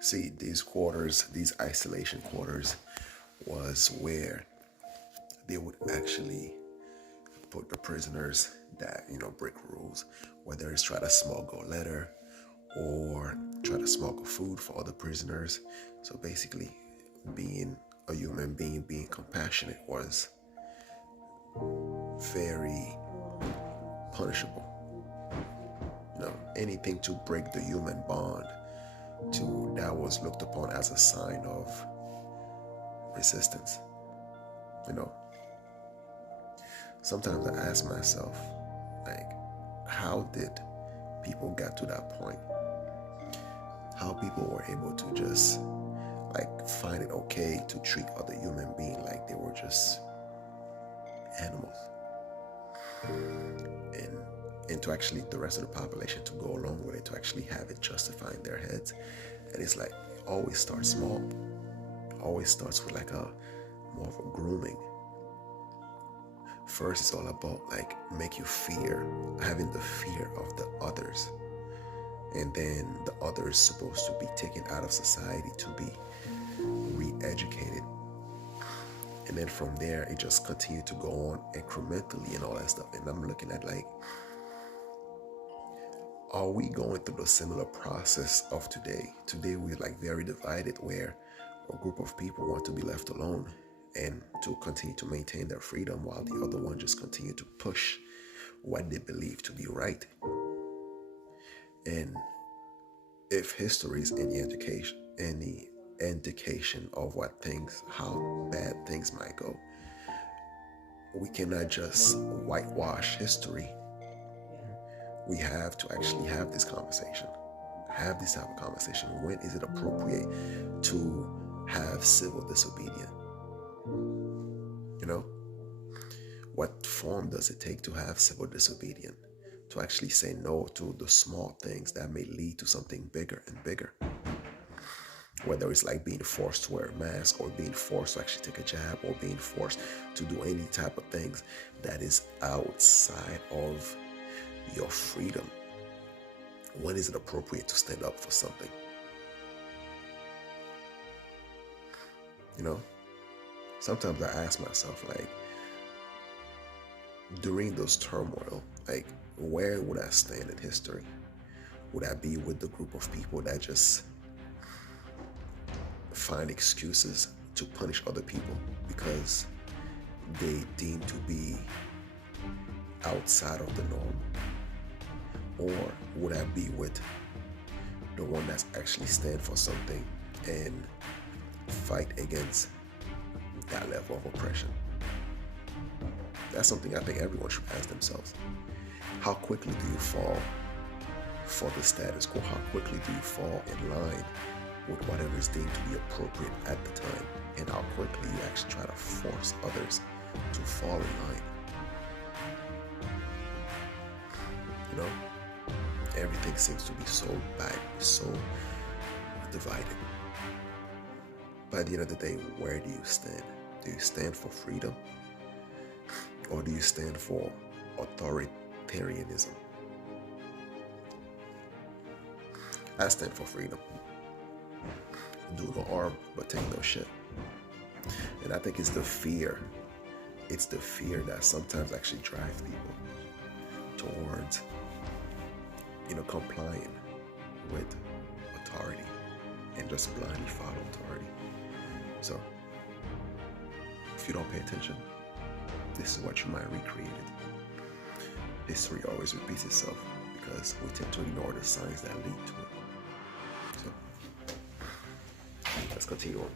See, these quarters, these isolation quarters, was where they would actually put the prisoners that, break rules, whether it's try to smuggle a letter or try to smuggle food for other prisoners. So basically, being a human being, being compassionate was very punishable. Anything to break the human bond, that was looked upon as a sign of resistance. Sometimes I ask myself, like, how did people get to that point? How people were able to just find it okay to treat other human beings like they were just animals, and to actually the rest of the population to go along with it, to actually have it justified in their heads. And it's like, it always starts small. Always starts with a more of a grooming. First, it's all about make you fear, having the fear of the others, and then the others supposed to be taken out of society to be re-educated. And then from there, it just continued to go on incrementally and all that stuff. And I'm looking at are we going through the similar process of today? Today, we're very divided, where a group of people want to be left alone and to continue to maintain their freedom, while the other one just continue to push what they believe to be right. And if history is any indication of how bad things might go, we cannot just whitewash history. We have to actually have this conversation, have this type of conversation. When is it appropriate to have civil disobedience? What form does it take to have civil disobedience? To actually say no to the small things that may lead to something bigger and bigger. Whether it's being forced to wear a mask, or being forced to actually take a jab, or being forced to do any type of things that is outside of your freedom. When is it appropriate to stand up for something? Sometimes I ask myself, during those turmoil, where would I stand in history? Would I be with the group of people that just find excuses to punish other people because they deem to be outside of the norm? Or would I be with the one that's actually stand for something and fight against that level of oppression? That's something I think everyone should ask themselves. How quickly do you fall for the status quo? How quickly do you fall in line with whatever is deemed to be appropriate at the time? And how quickly you actually try to force others to fall in line? Everything seems to be so bad, so divided. By the end of the day, where do you stand? Do you stand for freedom? Or do you stand for authoritarianism? I stand for freedom. Do no harm, but take no shit. And I think it's the fear that sometimes actually drives people towards complying with authority and just blindly follow authority. So if you don't pay attention, this is what you might recreate it. History always repeats itself because we tend to ignore the signs that lead to it. So let's continue on.